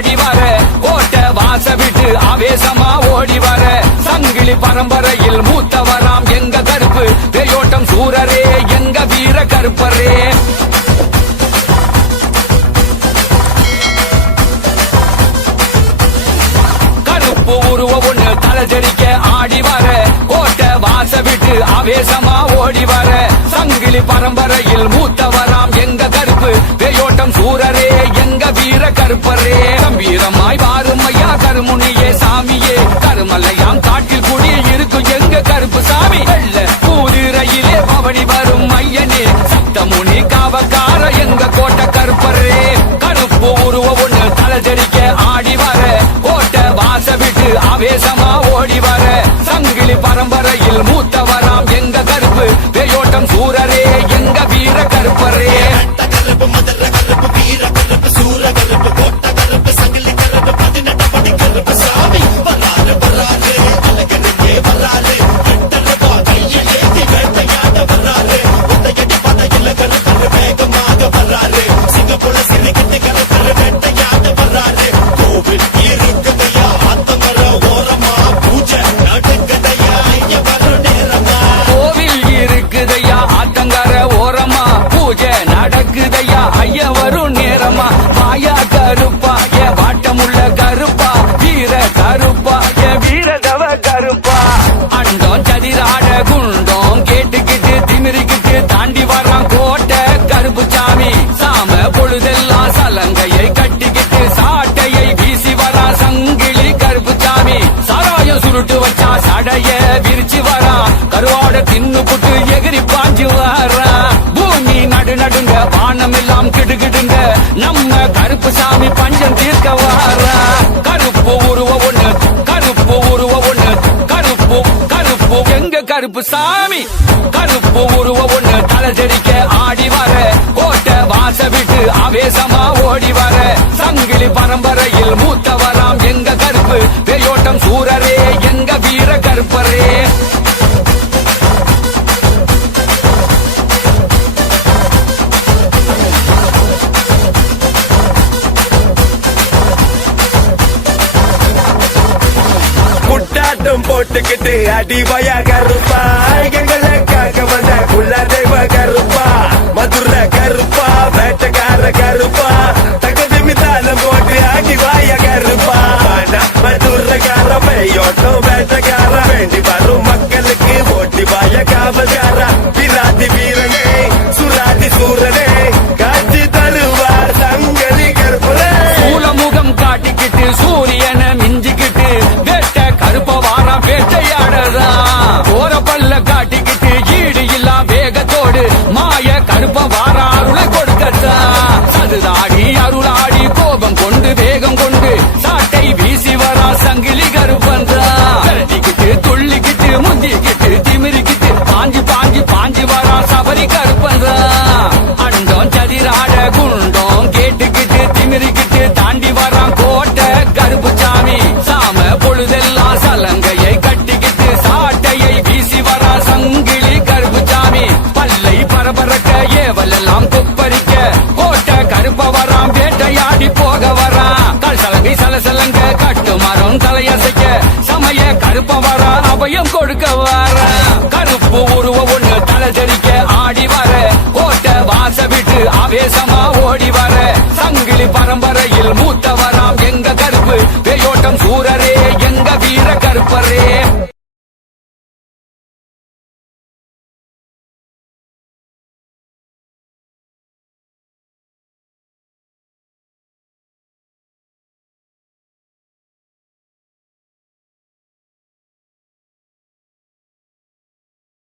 ஆடி வர கோட்டை வாச விட்டு ஆவேசமா ஓடி வர சங்கிலி பரம்பரையில் மூத்தவராம் எங்க கருப்பு பேயோட்டம் சூரரே எங்க வீர கருப்பரே கருப்பு உருவ ஒண்ணு தலைஜரிக்க ஆடி வர கோட்டை வாச விட்டு ஆவேசமா ஓடி வர சங்கிலி பரம்பரையில் மூத்தவராம் எங்க கருப்பு பேயோட்டம் சூரரே எங்க வீர கருப்பரே கம்பீரமாய் வாரும் ஐயா கருமுனியே சாமியே கருமல்லையாம் காட்டில் குடியில் இருக்கும் எங்க கருப்பு சாமி வெள்ள பூதிரையிலே பவனி வரும் ஐயனே சப்தமுனி காவக்கார எங்க கோட்டை கருப்பரே கருப்பு உருவ ஒண்ணு தலைஜரிக்க ஆடி வர கோட்டை வாச விட்டு ஆவேசமா ஓடி வர சங்கிலி பரம்பரையில் மூத்தவராம் எங்க கருப்பு பேயோட்டம் சூரரே எங்க வீர கருப்பரே தாண்டி வர்றான் கோட்டை கருப்பு சாமி சாம பொழுதெல்லாம் சலங்கையை கட்டிக்கிட்டு சாட்டையை வீசி வரா சங்கிலி கருப்பு சாமி சாராயம் சுருட்டு வச்சா சடைய விரிச்சு வரா கருவாட தின்னு புட்டு எகிரி பாஞ்சு வரா பூமி நடு நடுங்க வானம் எல்லாம் கிடுகிடுங்க நம்ம கருப்பு சாமி பஞ்சம் தீர்க்க வாரா கருப்பு உருவ ஒண்ணு கருப்பு உருவ ஒண்ணு கருப்பு கருப்பு எங்க கருப்பு சாமி கருப்பு உருவ ஒண்ணு தலைஜரிக்க ஆடி வர கோட்டை வாச விட்டு ஆவேசமா ஓடி வர சங்கிலி பரம்பரையில் மூத்தவராம் எங்க கருப்பு பேயோட்டம் சூரரே எங்க வீர கருப்பரே குட்டாட்டம் போட்டுக்கிட்டு அடிவயா கருப்பா எங்களை காக்க வந்த குள்ள தெய்வ கருப்பா மதுர கருப்பா வேட்டக்கார கருப்பா தகுதி மிதாலம் போட்டு அடிவாய கருப்பா மதுரக்கார மையோட்டம் வேட்டக்கார வேண்டி வரும் மக்களுக்கு ஓட்டி வாய காவல்கார விராதி வீரனே சுராதி சூரனே காட்சி தருவார் சங்கலி கருப்பரே சூலமுகம் காட்டிக்கிட்டு சூரியனை மிஞ்சிக்கிட்டு வேட்டை கருப்ப வாரம் வேட்டையாடதா போற பல்ல காட்டிக்கிட்டு ஈடு இல்லா வேகத்தோடு மாய கருப்ப வார அருளை கொடுக்கத்தா சதுதாடி அருளாடி கோபம் கொண்டு வேகம் கொண்டு சாட்டை வீசி வரா சங்கிலி கருப்பந்தா கரட்டிக்கிட்டு துள்ளிக்கிட்டு முந்திக்கிட்டு திமிரிக்கிட்டு பாஞ்சு பாஞ்சு பாஞ்சு வரா சபரி கருப்பந்தா அண்டம் சதிராட குண்டம் கேட்டுக்கிட்டு திமிரிக்கிட்டு தாண்டி வரா கோட்டை கருப்பு சாமி சாம பொழுதெல்லாம் சலங்கையை கட்டிக்கிட்டு சாட்டையை வீசி வரா சங்கிலி கருப்பு சாமி பல்லை பரபரக்க ஏவலெல்லாம் கொப்பரிக்க கோட்டை கருப்ப வராம் வேட்டையாடி போக வரா கல் சலங்கை சலசலங்க கட்டு மரம் தலையசைக்க சமய கருப்ப வரா அபயம் கொடுக்க வர கருப்பு உருவ ஒண்ணு தலைஜரிக்க ஆடி வர கோட்டை வாச விட்டு ஆவேசமா ஓடி வர சங்கிலி பரம்பரையில் மூத்தவராம் எங்க கருப்பு பேயோட்டம் சூரரே எங்க வீர கருப்பரே